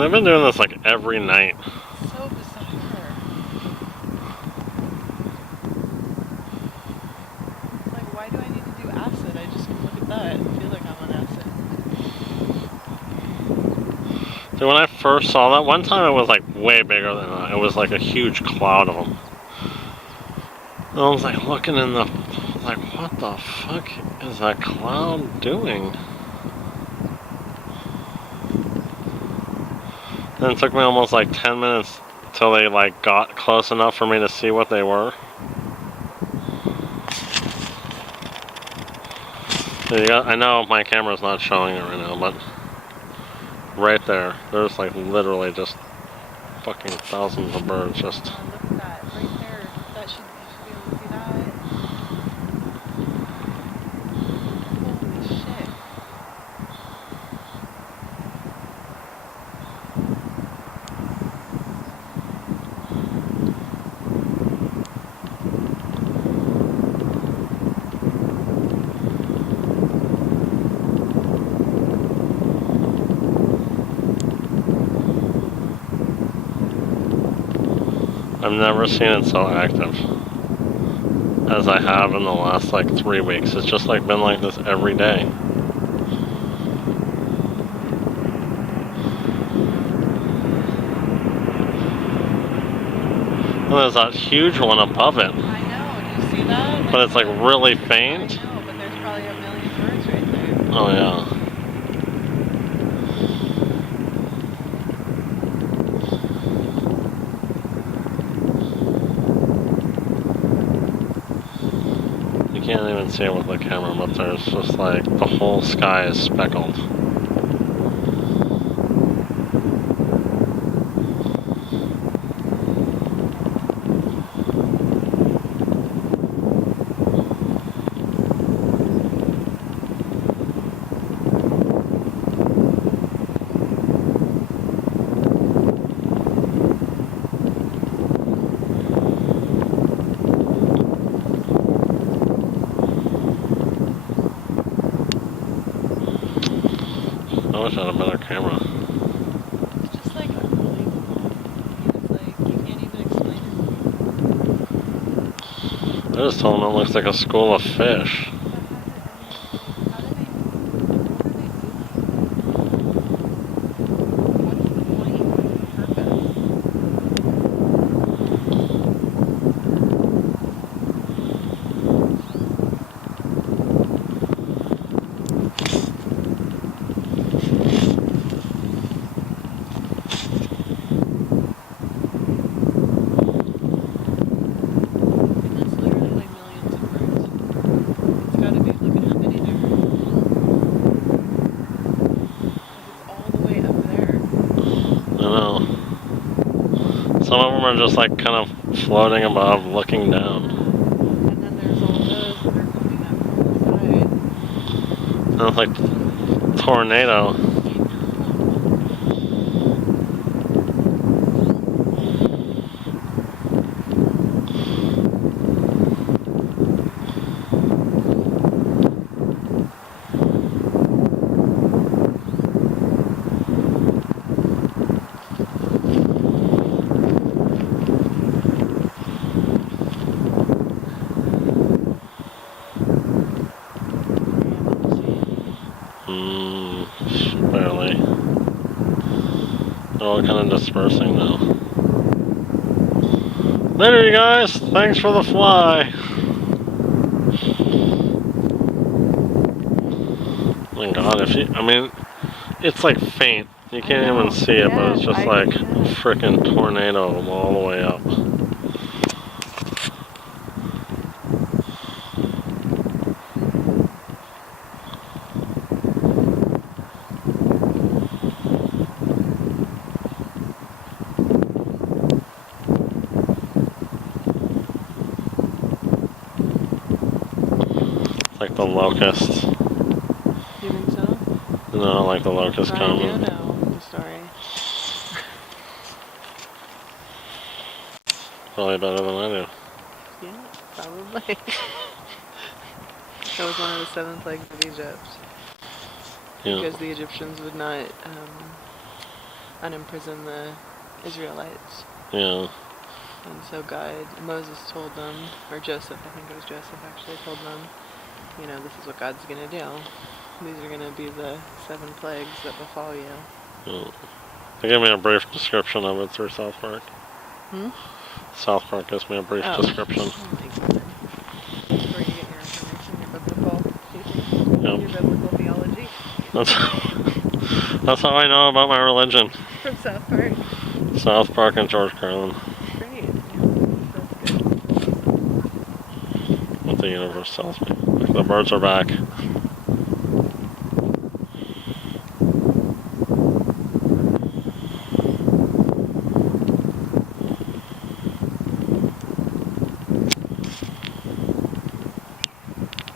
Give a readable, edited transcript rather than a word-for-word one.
And they've been doing this like every night. So bizarre. Like, why do I need to do acid? I just can look at that and feel like I'm on acid. Dude, when I first saw that, one time it was like way bigger than that. It was like a huge cloud of them. And I was like looking in the, like, what the fuck is that cloud doing? And it took me almost like 10 minutes till they like got close enough for me to see what they were. I know my camera's not showing it right now, but right there, there's like literally just fucking thousands of birds just. Look at that. Right there. You should be able to see that. Holy shit. I've never seen it so active as I have in the last like 3 weeks. It's just like been like this every day. And there's that huge one above it. I know. Do you see that? But it's like really faint. I know, but there's probably a million birds right there. Oh yeah. You can't even see it with the camera, but there's just like the whole sky is speckled. I wish I had a better camera. It's just like unbelievable. It's like you can't even explain it. I just told them it looks like a school of fish. Some of them are just like kind of floating above, looking down. And then there's all those that are coming up from the side. And it's like tornado. Barely. They're all kind of dispersing now. Later, you guys. Thanks for the fly. Oh my God, I mean, it's like faint. You can't even see it, but it's just like a freaking tornado all the way up. Like the locust. You think so? No, like the locust coming. I do know the story. Probably better than I do. Yeah, probably. That was one of the 7 plagues of Egypt. Yeah. Because the Egyptians would not unimprison the Israelites. Yeah. And so Moses told them, or Joseph, I think it was Joseph actually, told them, you know, this is what God's going to do. These are going to be the 7 plagues that befall you. Yeah. They gave me a brief description of it through South Park. South Park gives me a brief description. Oh my God. That's where you get your information, your biblical teaching, your biblical theology. That's how I know about my religion. From South Park. South Park and George Carlin. Great. Yeah, that's good. What the universe tells me. The birds are back.